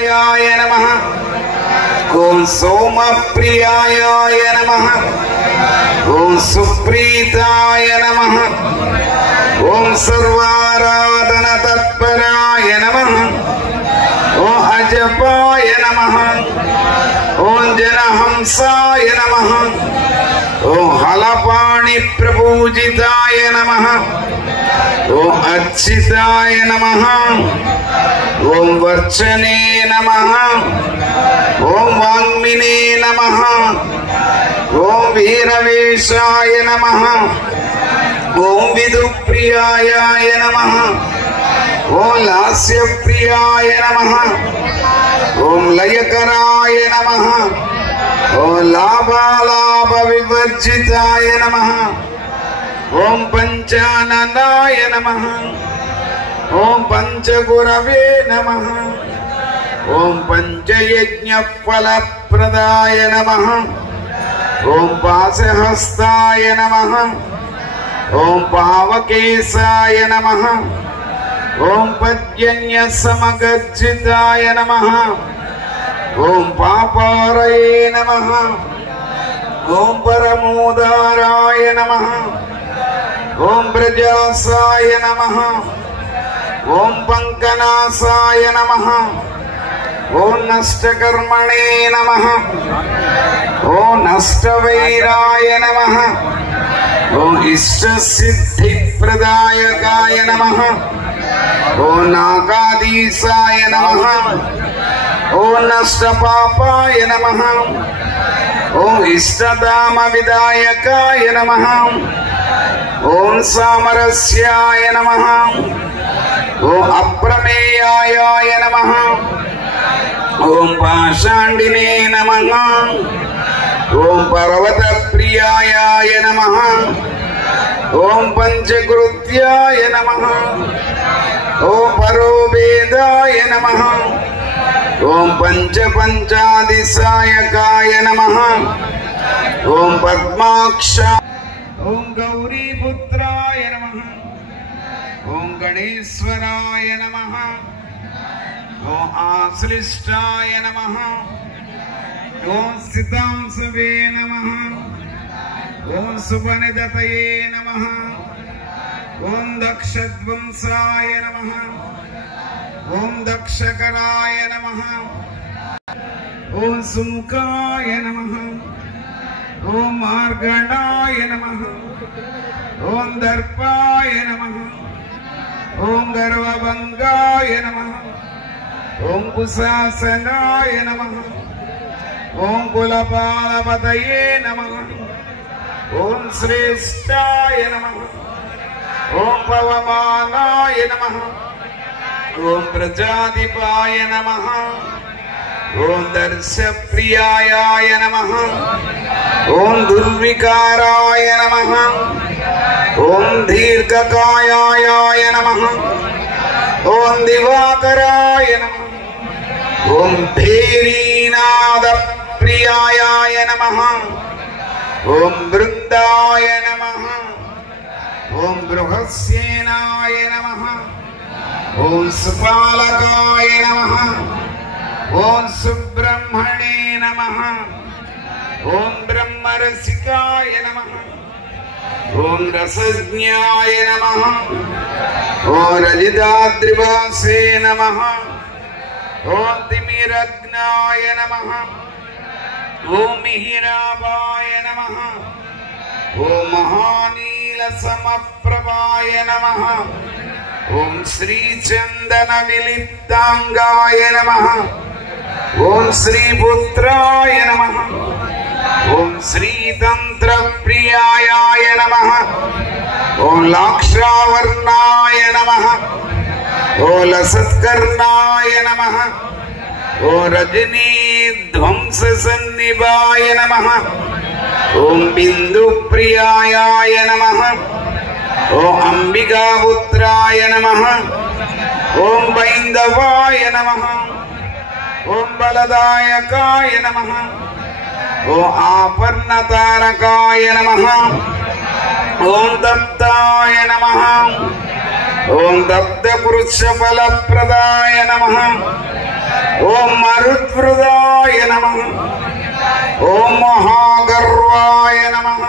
नमः। ओम सोमप्रियाय नमः। ओम सुप्रीताय नमः। ओम सर्वाराधन तत्पराय नमः। ओम अजपाय नमः। ओम जनहंसाय नमः। ओम हलपाणि प्रपूजिताय नमः। ओम अच्छिताय नमः। ओम वर्चने नमः। ओम वाग्मिने नमः। ओम वीरवेशाय नमः। ओम विदुप्रियाय नमः। ओम लास्यप्रियाय नमः। ओम लयकराय नमः। ओम लाभालाभ विवर्जिताय नमः। ओम पंचाननाय नमः। ओम पंचगुरवे नमः। ओम पंचयज्ञ फलप्रदाय नमः। ओम पाशहस्ताय नमः। ओम पावकेशाय नमः। ओम पद्यन्य समगर्जिताय नमः। ओम पापारये नमः। ओम परमोदाराय नमः। ओम ब्रजासाय नमः। ओम पंकनासाय नमः। ओम नष्टकर्मणे नमः। ओम नष्टवैराय नमः। ओम इष्टसिद्धिप्रदायकाय नमः। ओम नागाधीशाय नमः। ओम नष्टपापाय नमः। ओम इष्टधाम विदायकाय नमः। ओम सामरस्याय नमः। ओम अप्रमेयाय नमः। ओम पाषाण्डिने नमः। ओम पर्वतप्रियाय नमः। ओम पंचकृत्याय नमः। ओम परोवेदाय नमः। ओम पंचादिसायकाय नमः। ओम पद्माक्ष। ओम गौरीपुत्राय नमः। ओम गणेश्वराय नमः। ओम आश्लिष्टाय नमः। ओम सितांसवे नमः। ओम सुपनिदतये नमः। ओम दक्षध्वंसाय नमः। ओम दक्षकराय नमः। ओम सुमुखाय नमः। ओम मार्गणाय नमः। ओम दर्पाय नमः। ओम गर्वभंगाय नमः। ओम कुशासनाय नमः। ओम कुलपालपतये नमः। ओम श्रेष्ठाय नमः। ओम पवमानाय नमः। ओम प्रजाधिपाय नमः। ओम दर्शप्रियाय नमः। ओम दुर्विकाराय नमः। ओम दीर्घकायाय नमः। ओम दिवाकराय नमः। ओम भैरीनाद प्रियाय नमः। ओम वृंदाय नमः। ओम बृहस्येनाय नमः। ओम सुपालकाय नमः। ओम सुब्रह्मणे नमः। ओम ब्रह्मरसिकाय नमः। ओम रसज्ञाय नमः। ओम रजिताद्रिवासे नमः। ओम तिमिरग्नाय नमः। ओम मिहिराबाय नमः। ओम महानीलसमप्रभाय नमः। ओम श्रीचंदन विलिप्तांगाय नमः। ओम श्रीपुत्राय नमः। ओम श्रीतंत्रप्रियाय नमः। ओम लाक्षावर्णाय नमः। ओम लसत्कर्णाय नमः। ओम रजनी ध्वंस सन्निभाय नमः। ओम बिंदुप्रियाय नमः। ओम अंबिकापुत्राय नमः। ओम बैंदवाय नमः। ओम बलदायकाय नमः। ओम आपर्णतारकाय नमः। ओम दत्ताय नमः। ओम दत्तपुरुषफलप्रदाय नमः। ओम మరుద్వృదాయ నమః. ఓం మహాగర్వాయ నమః.